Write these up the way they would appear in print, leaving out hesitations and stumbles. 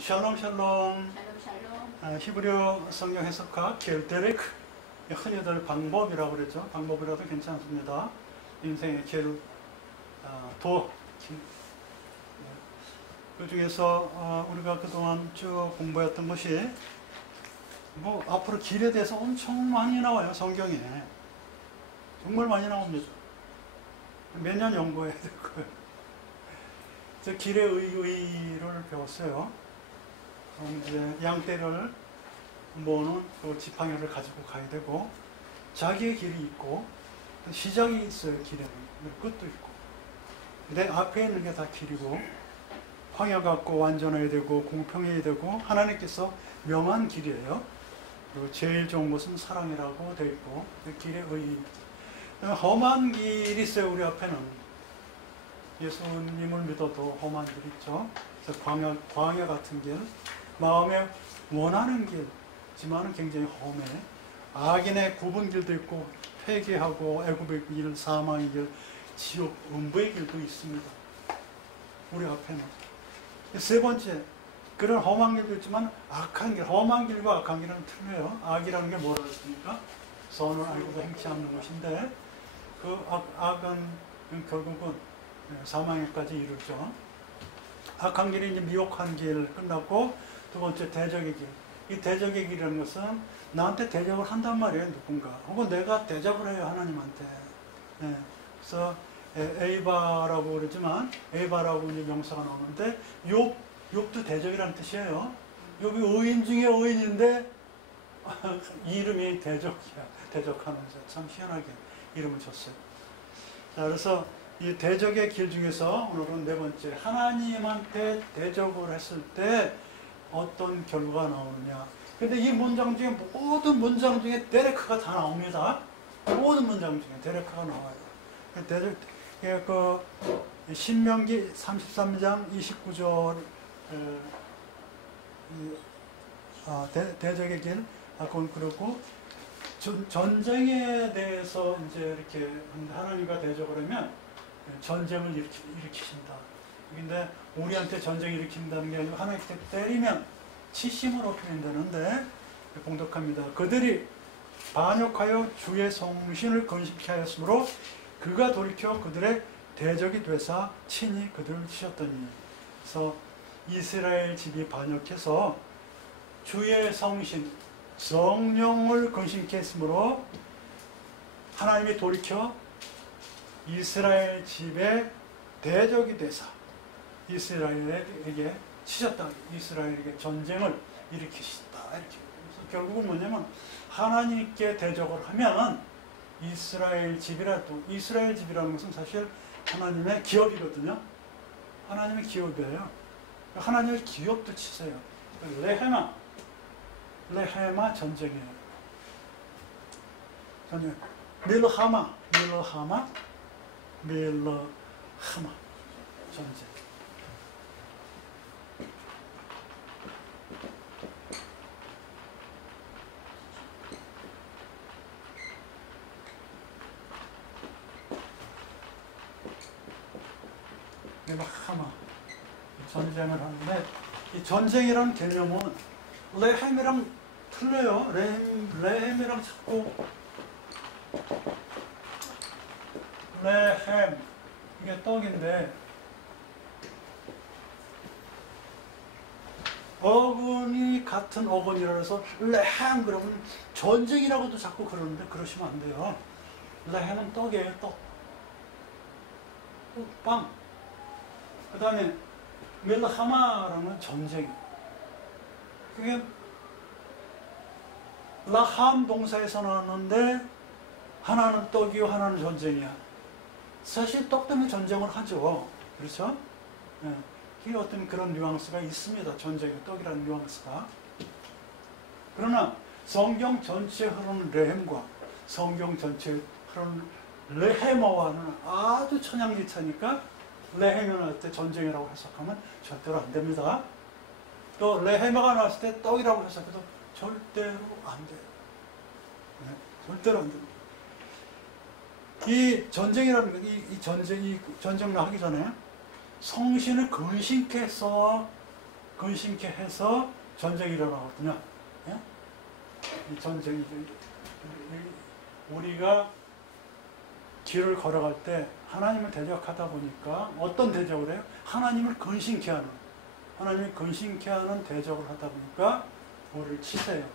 샬롬 샬롬. 샬롬. 히브리어 성경 해석학 겔데렉, 흔히들 방법이라고 그랬죠. 방법이라도 괜찮습니다. 인생의 도. 그 중에서 우리가 그동안 쭉 공부했던 것이 뭐 앞으로 길에 대해서 엄청 많이 나와요. 성경에 정말 많이 나옵니다. 몇 년 연구해야 될 거예요. 저 길의 의의를 배웠어요. 이제 양떼를 모으는 그 지팡이를 가지고 가야 되고, 자기의 길이 있고 시작이 있어요. 길에는 끝도 있고, 내 앞에 있는 게 다 길이고, 황야 같고 완전해야 되고 공평해야 되고 하나님께서 명한 길이에요. 그리고 제일 좋은 것은 사랑이라고 되어 있고, 그 길의 의의. 험한 길이 있어요. 우리 앞에는 예수님을 믿어도 험한 길 있죠. 그래서 광야 같은 길, 마음에 원하는 길지만은 굉장히 험해. 악인의 굽은 길도 있고, 회개하고 애굽의 길, 사망의 길, 지옥, 음부의 길도 있습니다. 우리 앞에는. 세 번째, 그런 험한 길도 있지만 악한 길, 험한 길과 악한 길은 틀려요. 악이라는 게 뭐라 했습니까? 선을 알고도 행치 않는 것인데, 그 악은 결국은 사망에까지 이르죠. 악한 길이 이제 미혹한 길 끝났고, 두 번째 대적의 길. 이 대적의 길이라는 것은 나한테 대적을 한단 말이에요. 누군가. 혹은 내가 대적을 해요. 하나님한테. 네. 그래서 에이바라고 그러지만, 에이바라고 이제 명사가 나오는데, 욥도 대적이라는 뜻이에요. 욥이 의인 중에 의인인데 이름이 대적이야. 대적하면서 참 희한하게 이름을 줬어요. 자, 그래서 이 대적의 길 중에서 오늘은 네 번째, 하나님한테 대적을 했을 때 어떤 결과가 나오느냐. 근데 이 문장 중에, 모든 문장 중에 데레크가 다 나옵니다. 모든 문장 중에 데레크가 나와요. 그 신명기 33장 29절 대적의 길, 그건 그렇고, 전쟁에 대해서 이제 이렇게 하나님과 대적을 하면 전쟁을 일으키신다. 근데 우리한테 전쟁 일으킨다는 게 아니고 하나님께 때리면 치심으로 표현되는데, 봉독합니다. 그들이 반역하여 주의 성신을 건식케 하였으므로 그가 돌이켜 그들의 대적이 되사 친히 그들을 치셨더니. 그래서 이스라엘 집이 반역해서 주의 성신, 성령을 건식케 했으므로 하나님이 돌이켜 이스라엘 집의 대적이 되사 이스라엘에게 치셨다. 이스라엘에게 전쟁을 일으키시다. 이렇게. 그래서 결국은 뭐냐면, 하나님께 대적을 하면 이스라엘 집이라도, 이스라엘 집이라는 것은 사실 하나님의 기업이거든요. 하나님의 기업이에요. 하나님의 기업도 치세요. 레헤마 전쟁이에요. 전쟁. 밀하마 전쟁. 밀하마 전쟁을 하는데, 이 전쟁이라는 개념은 레헴이랑 틀려요. 레헴이랑 자꾸, 레헴, 이게 떡인데, 어근이 같은 어근이라 해서 레헴 그러면 전쟁이라고도 자꾸 그러는데, 그러시면 안 돼요. 레헴은 떡이에요. 떡. 빵. 그 다음에 밀하마라는 전쟁. 그게 라함 동사에서 나왔는데, 하나는 떡이요 하나는 전쟁이야. 사실 떡 때문에 전쟁을 하죠. 그렇죠? 네. 이게 어떤 그런 뉘앙스가 있습니다. 전쟁의 떡이라는 뉘앙스가. 그러나 성경 전체에 흐르는 레헴과 성경 전체에 흐르는 레헤머와는 아주 천양지차니까, 레헤머 나올 때 전쟁이라고 해석하면 절대로 안 됩니다. 또 레헤머가 나왔을 때 떡이라고 해석해도 절대로 안 돼요. 네, 절대로 안 됩니다. 이 전쟁이라는 거, 이 전쟁을 하기 전에 성신을 근심케 해서 근심케 해서 전쟁이 일어나거든요. 예? 이 전쟁이 우리가 길을 걸어갈 때 하나님을 대적하다 보니까 어떤 대적을 해요? 하나님을 근심케 하는 대적을 하다 보니까 우리를 치세요.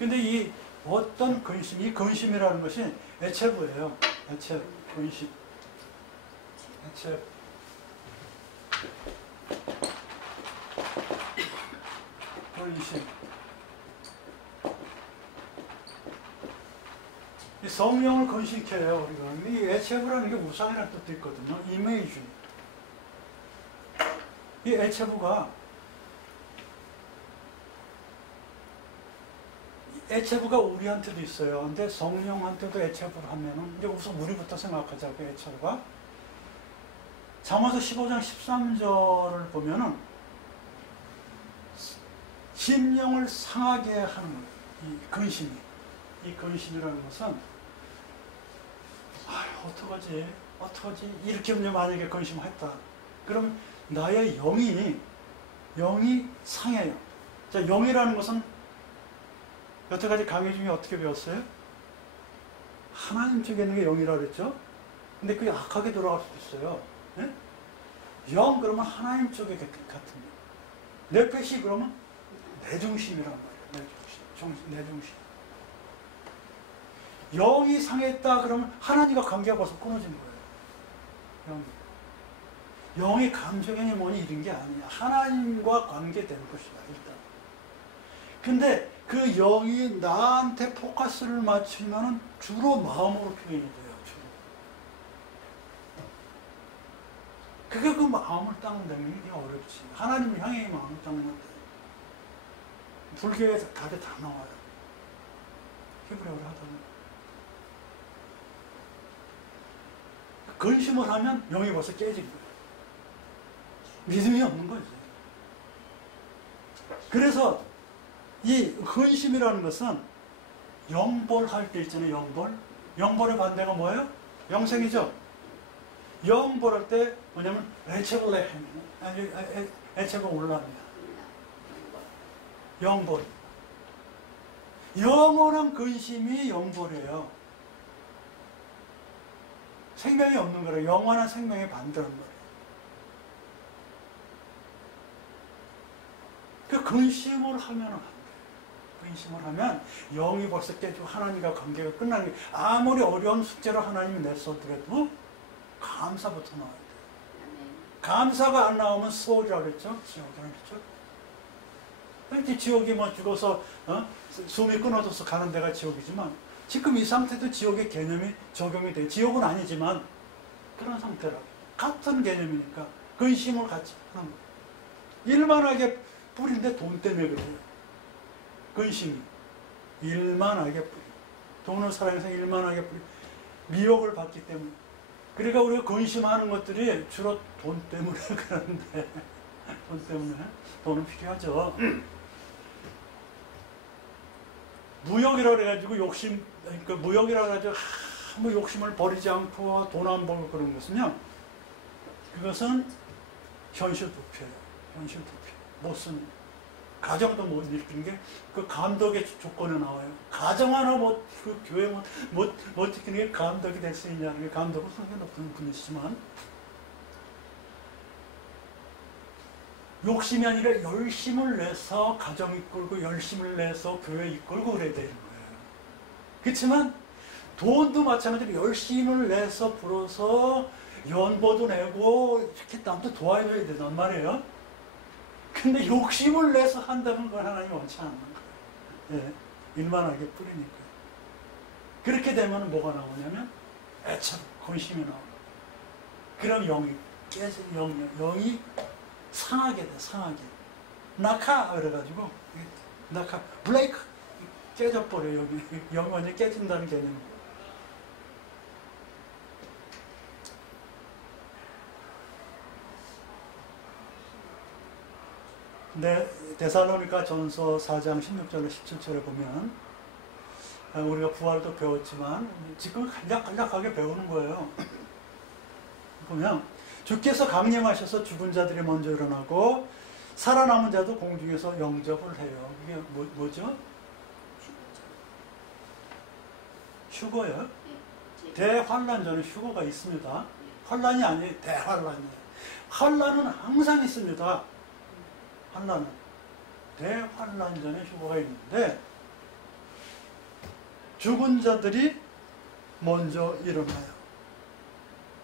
근데 이 어떤 근심, 이 근심이라는 것이 애체부예요. 애체, 근심. 애체. 근심. 이 성령을 근심케 해요, 우리가. 이 애체부라는 게 우상이라는 뜻도 있거든요. 이미지. 이 애체부가 우리한테도 있어요. 근데 성령한테도 애체부를 하면은, 이제 우선 우리부터 생각하자고, 애체부가. 잠언서 15장 13절을 보면은, 심령을 상하게 하는 거예요. 이 근심이. 이 근심이라는 것은, 어떡하지? 이렇게 만약에 근심을 했다. 그러면 나의 영이 상해요. 자, 영이라는 것은 여태까지 강의 중에 어떻게 배웠어요? 하나님 쪽에 있는 게 영이라고 그랬죠? 근데 그게 악하게 돌아갈 수도 있어요. 네? 영 그러면 하나님 쪽에 같은 거. 뇌패시 그러면 내 중심이란 말이에요. 내 중심. 영이 상했다 그러면 하나님과 관계가 벌써 끊어진 거예요. 영의 감정이 뭐니 이런 게 아니야. 하나님과 관계되는 것이다, 일단. 근데 그 영이 나한테 포커스를 맞추면 주로 마음으로 표현이 돼요, 주로. 그게 그 마음을 닦는다면 이게 어렵지. 하나님을 향해 마음을 닦는 건데. 불교에서 다들 다 나와요. 히브리어를 하다 보면. 근심을 하면 영이 벌써 깨진 거예요. 믿음이 없는 거죠. 그래서 이 근심이라는 것은 영벌할 때 있잖아요. 영벌. 영벌의 반대가 뭐예요? 영생이죠. 영벌할 때 뭐냐면 애체벌에 애체가 올라옵니다. 영벌. 영원한 근심이 영벌이에요. 생명이 없는 거라 영원한 생명의 반대란 말이에요. 그 근심을 하면 안 돼요. 근심을 하면 영이 벌써 깨지고 하나님과 관계가 끝나는 게 아무리 어려운 숙제로 하나님이 냈어도 감사부터 나와야 돼요. 감사가 안 나오면 소리라고 그랬죠? 지옥이라고 그랬죠? 지옥이 뭐 죽어서 숨이 끊어져서 가는 데가 지옥이지만 지금 이 상태도 지옥의 개념이 적용이 돼요. 지옥은 아니지만 그런 상태라고. 같은 개념이니까 근심을 같이 하는 거예요. 일만하게 뿌린데 돈 때문에 그래요. 근심이. 일만하게 뿌리. 돈을 사랑해서 일만하게 뿌리. 미혹을 받기 때문에. 그러니까 우리가 근심하는 것들이 주로 돈 때문에 그러는데 돈 때문에 돈은 필요하죠. 무역이라 그래가지고 그러니까 무역이라 그래가지고 아무 욕심을 버리지 않고 돈 안 벌고 그런 것은요. 그것은 현실 부패예요. 현실 부패. 못 쓰는. 가정도 못 일으키는 게 그 감독의 조건에 나와요. 가정 하나 그 교회 못 지키는 게 감독이 될 수 있냐는 게 감독은 성에 높은 분이시지만 욕심이 아니라 열심을 내서 가정 이끌고 열심을 내서 교회 이끌고 그래야 되는 거예요. 그렇지만 돈도 마찬가지로 열심을 내서 불어서 연보도 내고 이렇게 남도 도와줘야 된단 말이에요. 근데 욕심을 내서 한다면 그건 하나님이 원치 않는 거예요. 예, 일만하게 뿌리니까. 그렇게 되면 뭐가 나오냐면 애착, 근심이 나오고 그럼 영이 깨져, 영이 상하게 돼, 상하게. 낙하 그래가지고 낙하, 블레이크 깨져버려. 영이 완전 깨진다는 개념이에요. 근데 데살로니가 전서 4장 16절로 17절에 보면 우리가 부활도 배웠지만 지금 간략하게 배우는 거예요. 보면 주께서 강림하셔서 죽은 자들이 먼저 일어나고 살아남은 자도 공중에서 영접을 해요. 이게 뭐죠? 휴거요? 대환란 전에 휴거가 있습니다. 환란이 아니에요. 대환란이에요. 환란은 항상 있습니다. 환란은. 대환란 전에 휴거가 있는데 죽은 자들이 먼저 일어나요.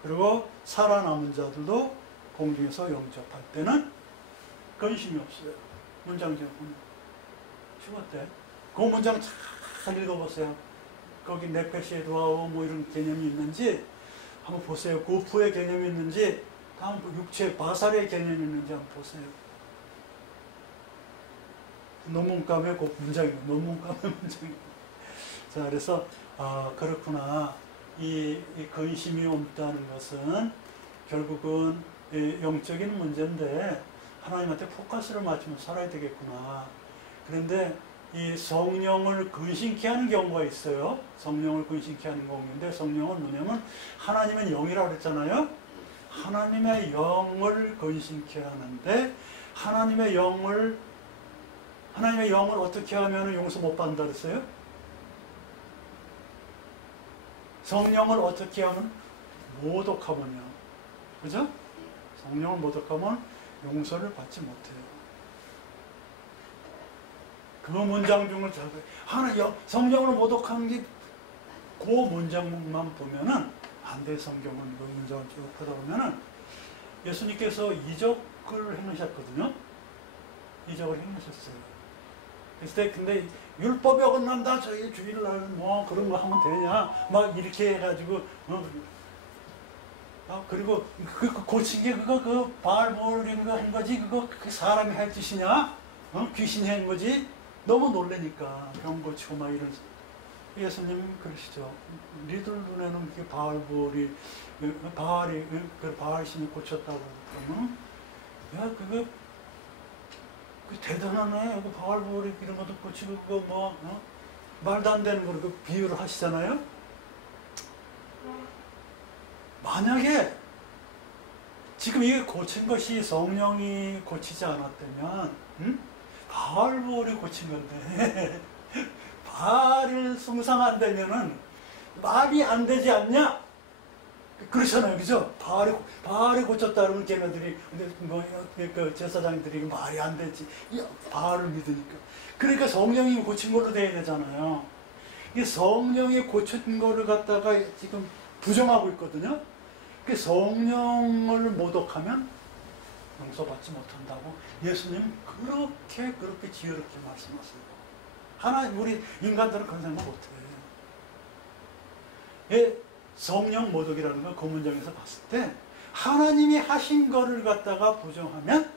그리고 살아남은 자들도 공중에서 영접할 때는 근심이 없어요. 문장 제목은 죽었대. 그 문장 잘 읽어보세요. 거기 네페시에 도아오 뭐 이런 개념이 있는지 한번 보세요. 고프의 개념이 있는지, 다음 육체 바살의 개념이 있는지 한번 보세요. 논문감의 그 문장이에요. 논문감의 문장이에요. 자, 그래서 그렇구나. 이 근심이 없다는 것은 결국은 영적인 문제인데 하나님한테 포커스를 맞추면 살아야 되겠구나. 그런데 이 성령을 근심케 하는 경우가 있어요. 성령을 근심케 하는 경우인데, 성령은 뭐냐면 하나님은 영이라고 그랬잖아요. 하나님의 영을 근심케 하는데, 하나님의 영을 어떻게 하면 용서 못 받는다 그랬어요? 성령을 어떻게 하면? 모독하면요. 그죠? 성령을 모독하면 용서를 받지 못해요. 그 문장 중을 성령을 모독하는 게 그 문장만 보면은 안 돼. 성경은 그 문장을 쭉 보다 보면은 예수님께서 이적을 행하셨거든요. 이적을 행하셨어요. 그랬을 때 근데 율법이 어긋난다. 저희 주일날 뭐 그런 거 하면 되냐? 막 이렇게 해가지고 그리고 그 고친 게 그거 바알볼인 거 한 거지. 그거 그 사람이 할 짓이냐? 귀신이 한 거지. 너무 놀래니까 병 고치고 막 이런. 예수님은 그러시죠. 니들 눈에는 그게 바알이 그 바알신이 고쳤다고 그러면, 야 그거 대단하네. 그 바알볼이 이런 것도 고치고 그거 말도 안 되는 걸 그 비유를 하시잖아요. 만약에 지금 이게 고친 것이 성령이 고치지 않았다면, 바알볼이 고친 건데 바알을 숭상한다면은 말이 안 되지 않냐? 그렇잖아요, 그죠? 바알이 고쳤다 그러면 걔네들이 그 제사장들이 말이 안 되지. 바알을 믿으니까. 그러니까 성령이 고친 걸로 돼야 되잖아요. 이 성령이 고친 거를 갖다가 지금 부정하고 있거든요. 그 성령을 모독하면 용서받지 못한다고 예수님 그렇게 지혜롭게 말씀하세요. 우리 인간들은 그런 생각 못해요. 성령 모독이라는 건 그 문장에서 봤을 때 하나님이 하신 거를 갖다가 부정하면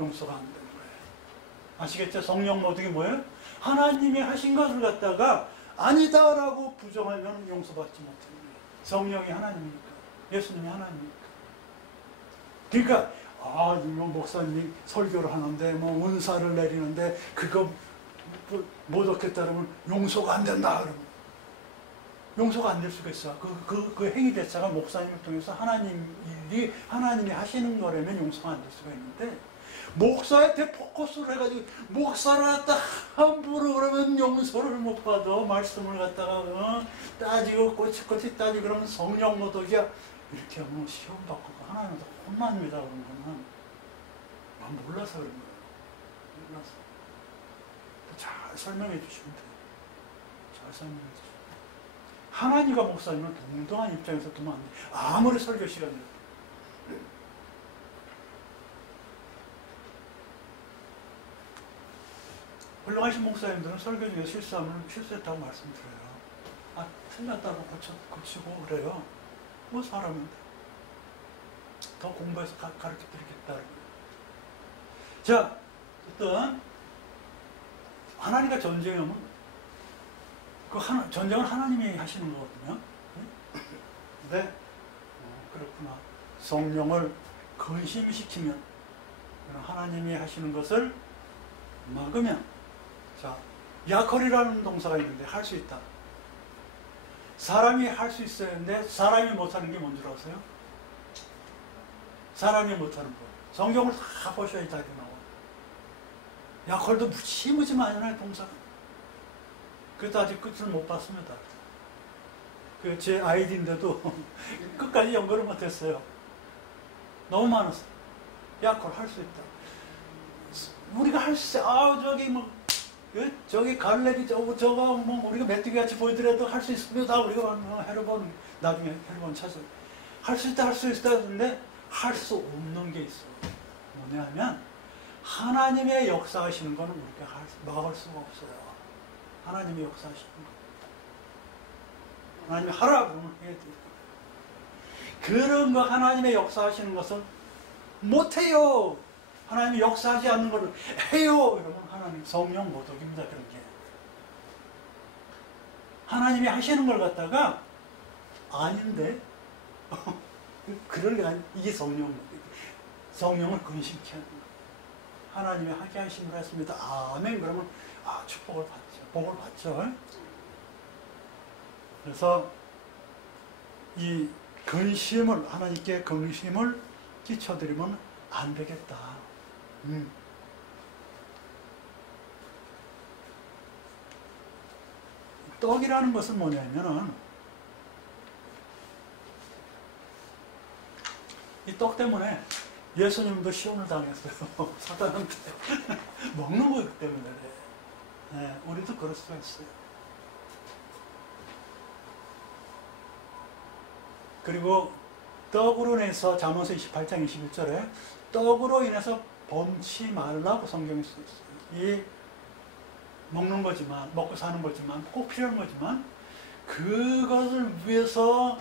용서가 안 되는 거예요. 아시겠죠? 성령 모독이 뭐예요? 하나님이 하신 것을 갖다가 아니다라고 부정하면 용서받지 못해요. 성령이 하나님이니까. 예수님이 하나님이니까. 그러니까 목사님이 설교를 하는데 뭐 은사를 내리는데 그거 모독했다 그러면 용서가 안 된다 그러면 용서가 안 될 수가 있어. 그 행위 자체가 목사님을 통해서 하나님이 하시는 거라면 용서가 안 될 수가 있는데, 목사한테 포커스를 해가지고 목사를 갖다 함부로 그러면 용서를 못 받아. 말씀을 갖다가 따지고 꼬치꼬치 따지고 그러면 성령 모독이야. 이렇게 하면 시험 받고 하나님한테 혼납니다. 그런 거는 몰라서 그런 거예요. 몰라서. 잘 설명해 주시면 돼요. 잘 설명해 주시면. 하나님과 목사님은 동등한 입장에서 두면 안 돼. 아무리 설교 시간이 훌륭하신 목사님들은 설교 중에 실수했다고 말씀드려요. 틀렸다고 고치고 그래요. 뭐 사람인데. 더 공부해서 가르쳐 드리겠다. 자, 어떤 하나님과 전쟁하면 전쟁은 하나님이 하시는 거거든요. 근데 그렇구나. 성령을 근심시키면, 하나님이 하시는 것을 막으면, 자, 야컬이라는 동사가 있는데 할 수 있다. 사람이 할 수 있어야 하는데 사람이 못하는 게 뭔지 아세요? 사람이 못하는 거. 성경을 다 보셔야 답이 나와요. 약홀도 무지무지 많이 나요, 동사가. 그래도 아직 끝을 못 봤습니다. 그 제 아이디인데도 끝까지 연구를 못했어요. 너무 많았어요. 약홀 할 수 있다. 우리가 할 수 있어요. 저기 뭐 저기 갈래리 저거 뭐 우리가 메뚜기 같이 보이더라도 할 수 있습니다. 우리가 헤르본 나중에 헤르본 찾아 할 수 있다 할 수 있다 하는데 할 수 없는 게 있어. 뭐냐면 하나님의 역사하시는 거는 우리가 막을 수가 없어요. 하나님의 역사하시는 거. 하나님이 하라 그러면 해야 돼요. 그런 거 하나님의 역사하시는 것을 못해요. 하나님이 역사하지 않는 것을 해요. 이러면 하나님 성령 모독입니다. 그런 게. 하나님이 하시는 걸 갖다가 아닌데 그런 게 아니 이게 성령 모독. 성령을 근심케 하는 거예요. 하나님이 하게 하심을 했습니다. 아멘. 그러면 축복을 받죠. 복을 받죠. 그래서 이 근심을 하나님께 근심을 끼쳐드리면 안 되겠다. 떡이라는 것은 뭐냐면은 이 떡 때문에 예수님도 시험을 당했어요. 사단한테 먹는 거기 때문에. 네, 우리도 그럴 수가 있어요. 그리고 떡으로 인해서 잠언서 28장 21절에 떡으로 인해서 범치 말라고 성경에 써 있어요. 이 먹는 거지만 먹고 사는 거지만 꼭 필요한 거지만 그것을 위해서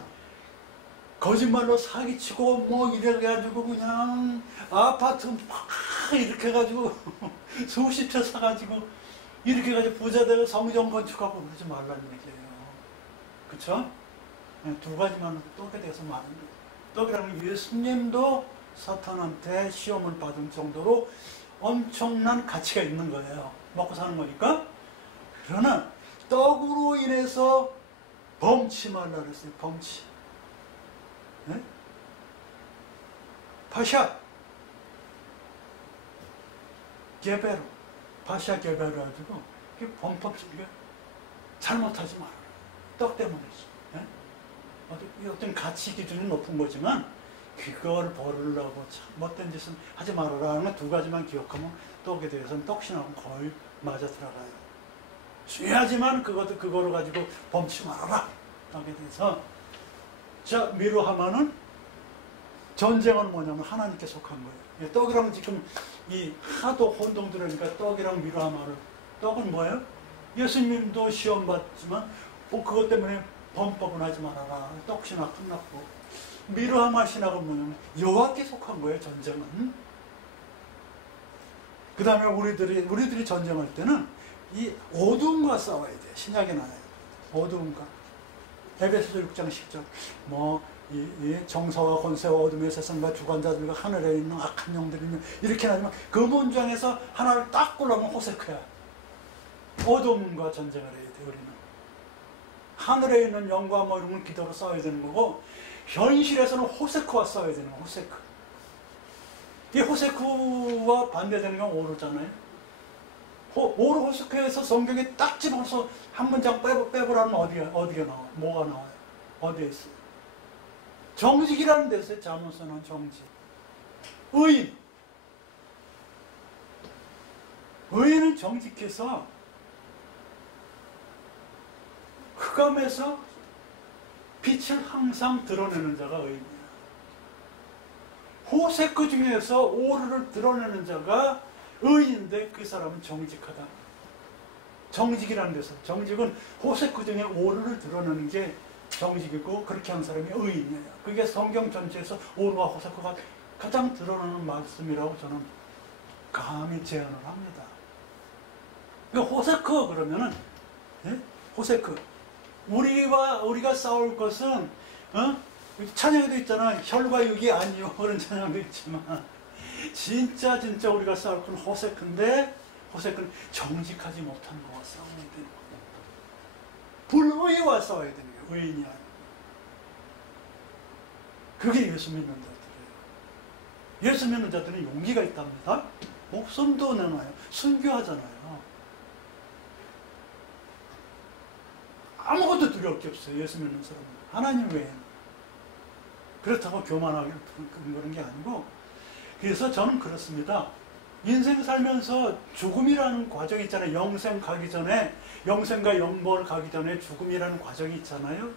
거짓말로 사기치고 뭐 이래가지고 그냥 아파트 막 이렇게 해가지고 수십 채 사가지고 이렇게 해가지고 부자 되고 성전 건축하고 그러지 말라는 얘기예요. 그쵸? 두 가지만 떡에 대해서 말하는 거예요. 떡이라는 예수님도 사탄한테 시험을 받은 정도로 엄청난 가치가 있는 거예요. 먹고 사는 거니까. 그러나 떡으로 인해서 범치 말라 그랬어요. 범치. 네? 파샤 게베로 파샤 게베로 가지고 범법스럽게 잘못하지 말아라. 떡 때문이지. 네? 어떤 가치 기준이 높은 거지만 그걸 버리려고 못된 짓은 하지 말아라 하는 두 가지만 기억하면 떡에 대해서는 떡신하고 거의 맞아 들어가요. 중요하지만 그거를 가지고 범치 말아라. 떡에 대해서. 자, 미루하마는 전쟁은 뭐냐면 하나님께 속한 거예요. 떡이랑 지금 이 하도 혼동 들으니까 떡이랑 미루하마를. 떡은 뭐예요? 예수님도 시험 받지만 그것 때문에 범법은 하지 말아라. 떡신학 끝났고. 미루하마 신학은 뭐냐면 여호와께 속한 거예요. 전쟁은. 그 다음에 우리들이 전쟁할 때는 이 어두움과 싸워야 돼. 신약에 나와요. 어두움과. 에베소서 6장 10절 이 정사와 권세와 어둠의 세상과 주관자들과 하늘에 있는 악한 영들이며 이렇게 나지만 그 문장에서 하나를 딱 골라면 호세크야. 어둠과 전쟁을 해야 돼. 우리는 하늘에 있는 영과 뭐 이런 건 기도로 싸워야 되는 거고 현실에서는 호세크와 싸워야 되는 거야. 호세크. 이 호세크와 반대되는 건 오르잖아요. 오르 호세크에서 성경에 딱 집어서 한 문장 빼보라면 어디가 나와요? 뭐가 나와요? 어디에 있어요? 정직이라는 데서 잠언서는 정직. 의인. 의인은 정직해서 흑암에서 빛을 항상 드러내는 자가 의인이야. 호세크 중에서 오르를 드러내는 자가 의인인데 그 사람은 정직하다. 정직이라는 데서. 정직은 호세크 중에 오르를 드러내는 게 정직이고 그렇게 하는 사람이 의인이에요. 그게 성경 전체에서 오르와 호세크가 가장 드러나는 말씀이라고 저는 감히 제안을 합니다. 호세크 그러면은 호세크. 우리가 싸울 것은 찬양에도 있잖아. 혈과 육이 아니요. 그런 찬양도 있지만 진짜 우리가 싸울 건 호세크인데 호세크는 정직하지 못한 거와 싸워야 되는 거예요. 불의와 싸워야 되는 거예요. 의인이 아니고. 그게 예수 믿는 자들이에요. 예수 믿는 자들은 용기가 있답니다. 목숨도 내놔요. 순교하잖아요. 아무것도 두려울 게 없어요. 예수 믿는 사람은. 하나님 외에는. 그렇다고 교만하게 그런 게 아니고, 그래서 저는 그렇습니다. 인생 살면서 죽음이라는 과정이 있잖아요. 영생 가기 전에, 영생과 영벌 가기 전에 죽음이라는 과정이 있잖아요.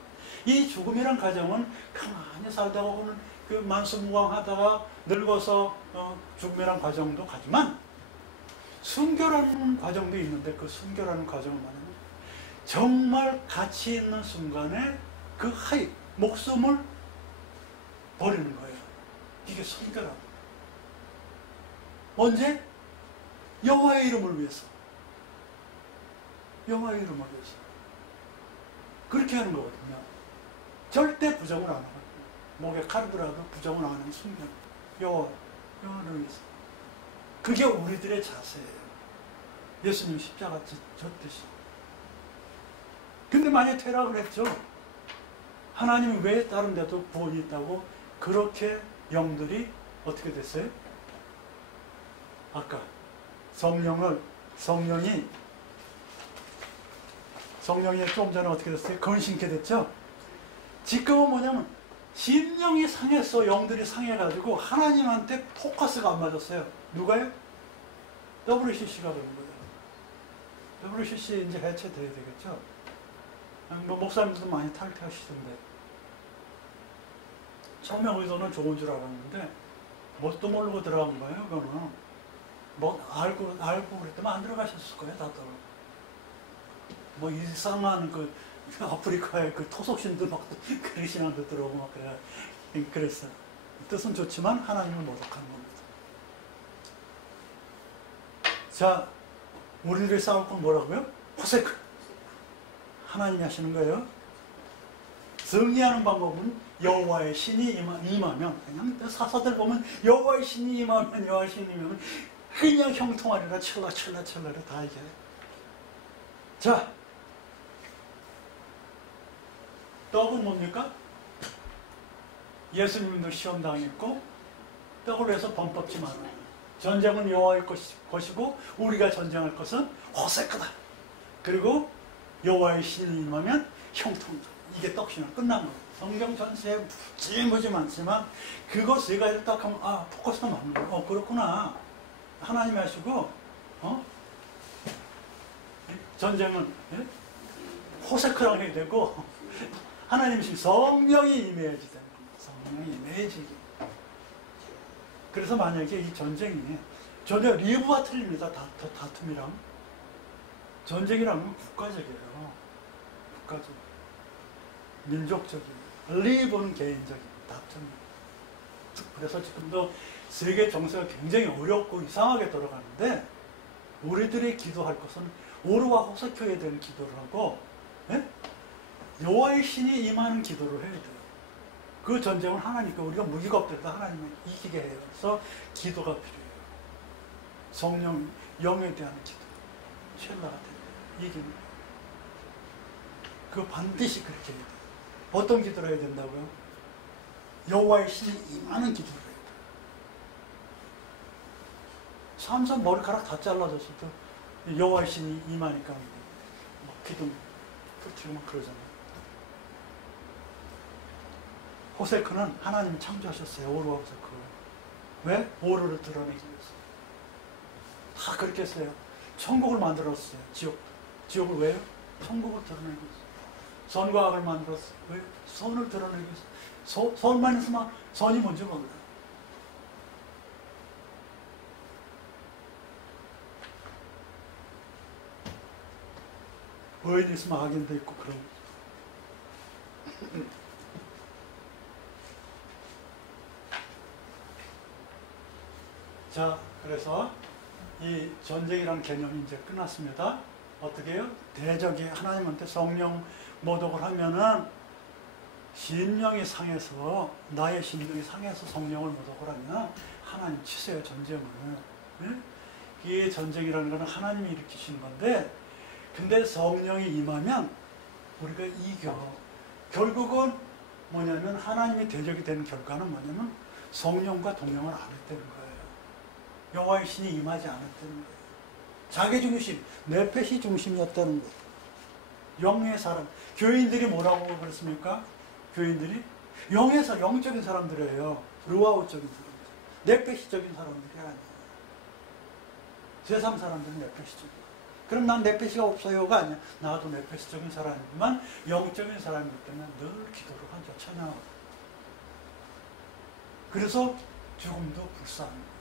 이 죽음이라는 과정은 가만히 살다가 오는 그 만수무강하다가 늙어서 죽음이라는 과정도 가지만, 순교라는 과정도 있는데, 그 순교라는 과정은 뭐냐면 정말 가치 있는 순간에 그 목숨을 버리는 거예요. 이게 순교라고. 언제? 여호와의 이름을 위해서. 여호와의 이름을 위해서. 그렇게 하는 거거든요. 절대 부정을 안 하고, 목에 칼을 들어도 부정을 안 하는 순간. 여호와를 위해서. 그게 우리들의 자세예요. 예수님 십자가 졌듯이. 근데 만약에 퇴락을 했죠. 하나님이 왜 다른 데도 구원이 있다고 그렇게 영들이 어떻게 됐어요? 아까 성령이 좀 전에 어떻게 됐어요? 건신케 됐죠? 지금은 뭐냐면 심령이 상해서 영들이 상해가지고 하나님한테 포커스가 안 맞았어요. 누가요? WCC가 그런 거예요. WCC 이제 해체돼야 되겠죠? 뭐 목사님들도 많이 탈퇴하시던데. 처음에 의도는 좋은 줄 알았는데 뭣도 모르고 들어간 거예요. 그거는 뭐 알고 그랬더니 안 들어가셨을 거예요. 다들 뭐 이상한 그 아프리카의 그 토속신들 막 그리스인한테 들어오고 막 그랬어요. 뜻은 좋지만 하나님을 모독하는 겁니다. 자, 우리들이 싸울 건 뭐라고요? 호세크. 하나님이 하시는 거예요. 승리하는 방법은 여호와의 신이 임하면, 그냥 사사들 보면 여호와의 신이 임하면, 여호와의 신이 임하면 그냥 형통하리라 찰라 다 이겨요. 자, 떡은 뭡니까? 예수님도 시험 당했고 떡을 위해서 범법지 말아요. 전쟁은 여호와의 것이고 우리가 전쟁할 것은 호세크다. 그리고 여호와의 신이 임하면 형통이다. 이게 떡신앙 끝난 거예요. 성경 전체에 무지 많지만 그거 세 가지를 딱 하면 포커스가 맞는 거예요. 그렇구나. 하나님이 하시고 전쟁은 호세크랑 해야 되고 하나님이 성령이 임해야지 되는 거예요. 성령이 임해야지. 그래서 만약에 이 전쟁이 전혀 리브와 틀립니다. 다툼이랑. 전쟁이라면 국가적이에요. 국가적. 민족적인. 리브는 개인적인 다툼입니다. 그래서 지금도 세계 정세가 굉장히 어렵고 이상하게 돌아가는데 우리들이 기도할 것은 오르와 호세크에 대한 기도를 하고 여호와의 신이 임하는 기도를 해야 돼요. 그 전쟁은 하나님께 우리가 무기가 없더라도 하나님을 이기게 해요. 그래서 기도가 필요해요. 성령, 영에 대한 기도. 첼라가 돼요. 이기는 거예요. 그거 반드시 그렇게 해야 돼요. 어떤 기도를 해야 된다고요? 여호와의 신이 임하는 기도를 해야 돼요. 삼손 머리카락 다 잘라졌어도 여호와의 신이 임하니까 막 기도 터치고 막 그러잖아요. 호세크는 하나님이 창조하셨어요. 오르와 호세크. 왜? 오르를 드러내기 위해서. 다 그렇게 했어요. 천국을 만들었어요. 지옥을 왜요? 천국을 드러내기 위해서. 선과 악을 만들었어요. 왜? 선을 드러내기 위해서. 선만 있으면 선이 뭔지 몰라요. 의인이 있으면 악인도 있고 그런 거죠. 자, 그래서 이 전쟁이라는 개념이 이제 끝났습니다. 어떻게 해요? 대적이 하나님한테 성령 모독을 하면은 심령이 상해서, 나의 심령이 상해서 성령을 모독을 하면 하나님 치세요, 전쟁을. 네? 이 전쟁이라는 것은 하나님이 일으키신 건데, 근데 성령이 임하면 우리가 이겨. 결국은 뭐냐면 하나님이 대적이 되는 결과는 뭐냐면 성령과 동행을 안 했다는 거예요. 여호와의 신이 임하지 않았다는 거예요. 자기중심, 네펫이 중심이었다는 거예요. 영의 사람. 교인들이 뭐라고 그랬습니까? 교인들이 영에서 영적인 사람들이에요. 루아우적인 사람들. 네펫이적인 사람들이 아니에요. 세상 사람들은 네펫이적인. 그럼 난 네펫이가 없어요가 아니야. 나도 네펫이적인 사람이지만 영적인 사람이기 때문에 늘 기도를 하죠. 찬양하고. 그래서 죽음도 불쌍합니다.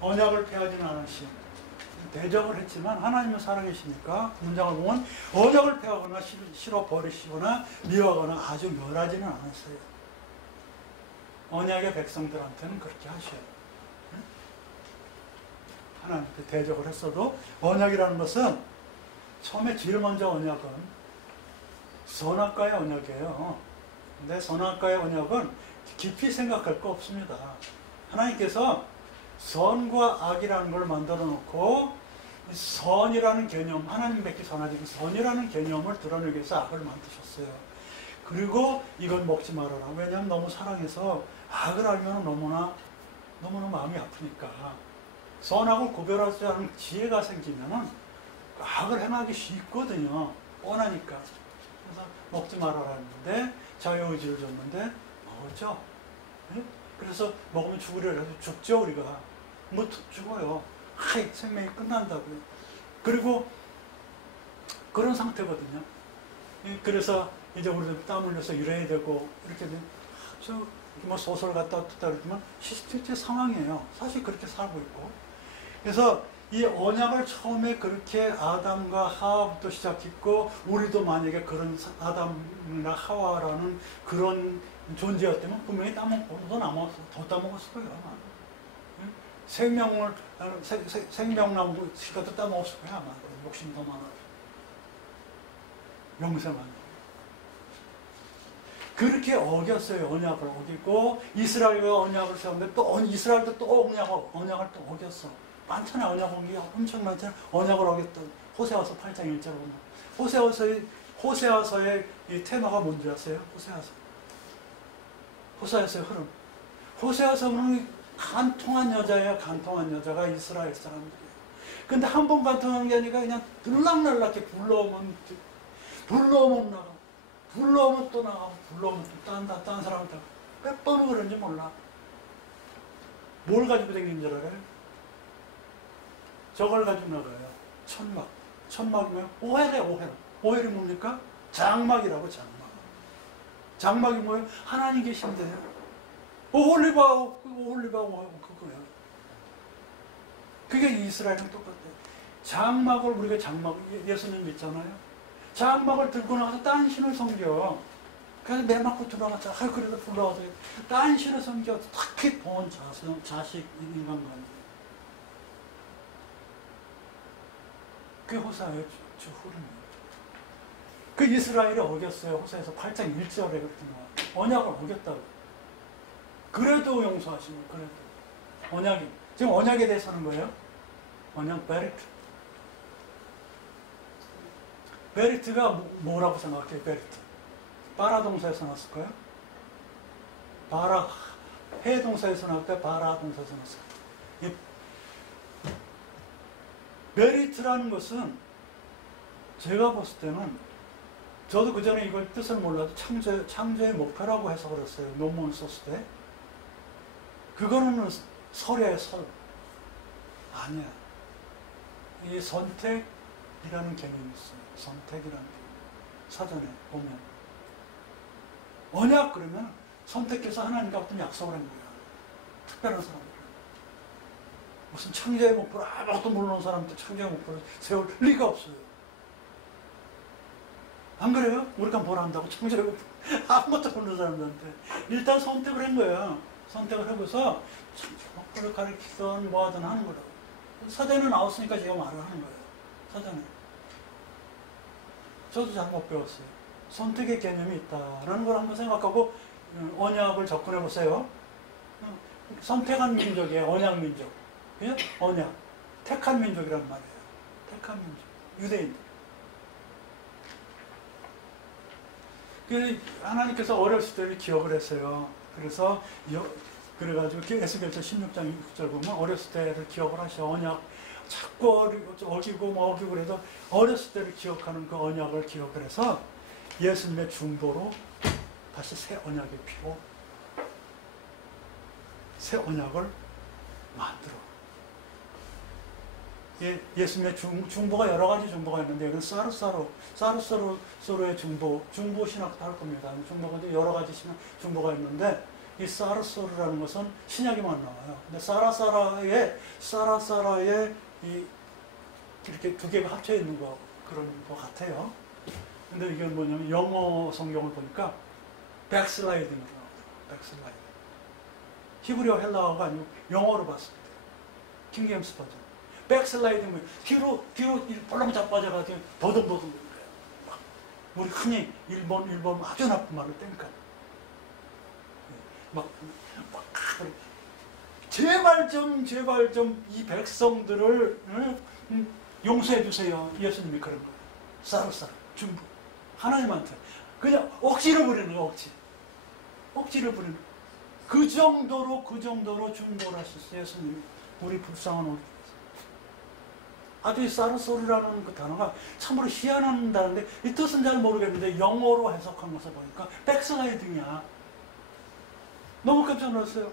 언약을 폐하지는 않으신 대적을 했지만 하나님은 살아계시니까 문장을 보면 언약을 폐하거나 싫어 버리시거나 미워하거나 아주 멸하지는 않았어요. 언약의 백성들한테는 그렇게 하셔요. 하나님께 대적을 했어도 언약이라는 것은 처음에 제일 먼저 언약은 선악과의 언약이에요. 근데 선악과의 언약은 깊이 생각할 거 없습니다. 하나님께서 선과 악이라는 걸 만들어 놓고 선이라는 개념, 하나님 뵙기 선하지 선이라는 개념을 드러내기 위해서 악을 만드셨어요. 그리고 이건 먹지 말아라. 왜냐하면 너무 사랑해서 악을 알면 너무나 마음이 아프니까. 선악을 구별하지 않은 지혜가 생기면은 악을 행하기 쉽거든요. 뻔하니까. 그래서 먹지 말아라 했는데 자유의지를 줬는데 먹었죠. 네? 그래서 먹으면 죽으려 해서 죽죠. 우리가 뭐 죽어요. 하이 생명이 끝난다고요. 그리고 그런 상태거든요. 그래서 이제 우리도 땀 흘려서 일해야 되고 이렇게 뭐 소설 갖다 어떻다 그러지만 실제 상황이에요. 사실 그렇게 살고 있고. 그래서 이 언약을 처음에 그렇게 아담과 하와부터 시작했고 우리도 만약에 그런 아담이나 하와라는 그런 존재였다면 분명히 따먹고 더 따먹었을 거예요. 생명나무 시가도 따먹었을 거예요. 아마 욕심 더 많아서 명세만 그렇게 어겼어요. 언약을 어기고 이스라엘과 언약을 세웠는데 또 이스라엘도 또 언약을 또 어겼어. 많잖아요. 언약 어기가 엄청 많잖아요. 언약을 어겼던 호세아서 8장 1절을 보면 호세아서의 이 테마가 뭔지 아세요? 호세아서의 흐름. 호세아서는 간통한 여자예요. 간통한 여자가 이스라엘 사람들이에요. 근데 한 번 간통하는 게 아니라 그냥 들락날락해. 불러오면 나가. 불러오면 또 나가고 불러오면 또 딴 사람한테 몇 번을 그런지 몰라. 뭘 가지고 다니는 줄 알아요? 저걸 가지고 나가요. 천막이면 오헬이 뭡니까? 장막이라고. 장막이 뭐예요? 하나님 계신데요. 오홀리바오 그거예요. 그게 이스라엘은 똑같아요. 장막을 우리가 예수님 믿잖아요. 장막을 들고 나가서 딴 신을 섬겨. 그래서 매 맞고 들어가자. 그래도 불러와서 딴 신을 섬겨. 특히 본 자식 인간관계. 그게 호세아의 흐름이에요. 그 이스라엘이 어겼어요. 호세아에서 8장 1절에 그렇게 나와요. 언약을 어겼다고. 그래도 용서하시는 그래도. 언약이. 지금 언약에 대해서 하는 거예요. 언약 베리트. 베리트가 뭐라고 생각해요? 베리트. 바라 동사에서 나왔을까요? 해 동사에서 나올까요? 바라 동사에서 나왔을까요? 베리트라는 것은 제가 봤을 때는 저도 그 전에 이걸 뜻을 몰라도 창조의 목표라고 해석을 했어요. 논문을 썼을 때. 그거는 설이에요, 설. 아니야. 이 선택이라는 개념이 있어요. 선택이라는 개념. 사전에 보면. 언약 그러면 선택해서 하나님과 어떤 약속을 한 거야. 특별한 사람들. 무슨 창조의 목표를 아무것도 모르는 사람한테 창조의 목표를 세울 리가 없어요. 안 그래요? 우리가 뭘 안다고 창조의 목표 아무것도 모르는 사람들한테 일단 선택을 한 거예요. 선택을 해보서 창조의 목표를 가리키든 뭐하든 하는 거라고. 사전에 나왔으니까 제가 말을 하는 거예요. 사전에. 저도 잘못 배웠어요. 선택의 개념이 있다라는 걸 한번 생각하고 언약을 접근해 보세요. 선택한 민족이에요. 언약 민족. 그냥 언약. 택한 민족이란 말이에요. 택한 민족. 유대인들. 하나님께서 어렸을 때를 기억을 했어요. 그래서 그래가지고 에스겔서 16장 6절 보면 어렸을 때를 기억을 하셔. 언약 자꾸 어기고 뭐 어기고 그래도 어렸을 때를 기억하는 그 언약을 기억을 해서 예수님의 중보로 다시 새 언약의 피로 새 언약을 만들어. 예수님의 중보가 여러 가지 중보가 있는데 이건 사르사로의 중보 신학도 할 겁니다. 중보가 여러 가지 중보가 있는데 이 사르사로라는 것은 신약에만 나와요. 근데 사라사라의 이렇게 두 개가 합쳐 있는 그런 것 같아요. 근데 이게 뭐냐면 영어 성경을 보니까 백슬라이딩으로 나와요. 백슬라이딩. 히브리어 헬라어가 아니고 영어로 봤을 때 킹게임스 버전. 백슬라이딩 뒤로 볼록 자빠져가지고 더듬더듬 거예요. 우리 흔히 일본 아주 나쁜 말로 땡까. 제발 좀 이 백성들을 용서해 주세요. 예수님이 그런 거예요. 사르사르 중부 하나님한테 그냥 억지로 부리는 거예요. 억지로 부리는 거예요. 그 정도로 중보를 하셨어요. 예수님이 우리 불쌍한 우리. 아주 이 사르소리라는 그 단어가 참으로 희한한다는데 이 뜻은 잘 모르겠는데 영어로 해석한 것을 보니까 백슬라이딩이야. 너무 깜짝 놀랐어요.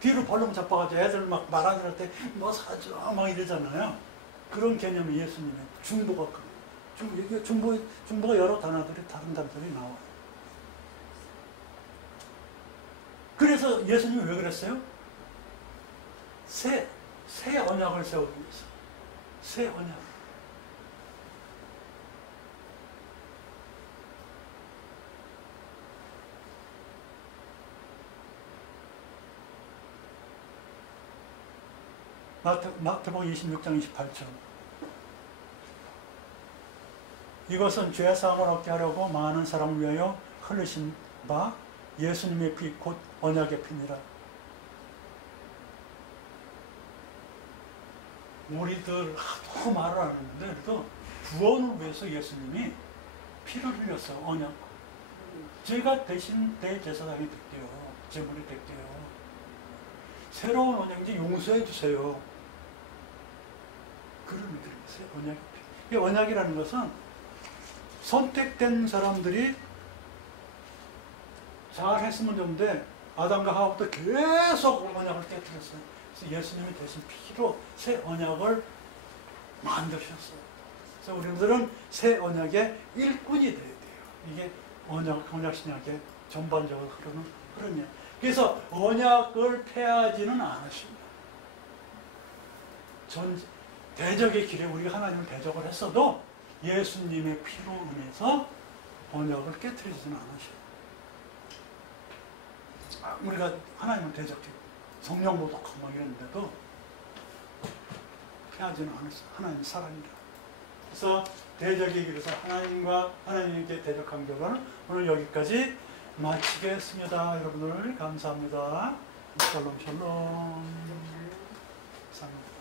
뒤로 벌렁 잡아가지고 애들 막 말하는 때 뭐 사줘 막 이러잖아요. 그런 개념이 예수님의 중보가 중보가 여러 다른 단어들이 나와요. 그래서 예수님이 왜 그랬어요? 새 언약을 세우기 위해서. 새 언약. 마태복음 26장 28절. 이것은 죄사함을 얻게 하려고 많은 사람을 위하여 흘리신 바 예수님의 피 곧 언약의 피니라. 우리들 하도 말을 안 했는데 그래도 구원을 위해서 예수님이 피를 흘렸어요. 언약. 제가 대신 대제사장이 될게요. 제물이 될게요. 새로운 언약인지 용서해 주세요. 그런 의미들이 있어요. 언약의 피. 이 언약이라는 것은 선택된 사람들이 잘 했으면 좋은데 아담과 하와부터 계속 언약을 깨뜨렸어요. 그래서 예수님이 대신 피로 새 언약을 만드셨어요. 그래서 우리들은 새 언약의 일꾼이 돼야 돼요. 이게 언약 신약의 전반적으로 흐르는 그런 일. 그래서 언약을 폐하지는 않으십니다. 대적의 길에 우리가 하나님을 대적을 했어도 예수님의 피로 인해서 언약을 깨뜨리지는 않으셔요. 우리가 하나님을 대적해 성령 모독하고 막 이랬는데도 피하지는 않았어요. 하나님 사랑이라. 그래서 대적의 길에서 하나님께 대적한 결과는 오늘 여기까지 마치겠습니다. 여러분들 감사합니다. 샬롬 샬롬. 감사합니다.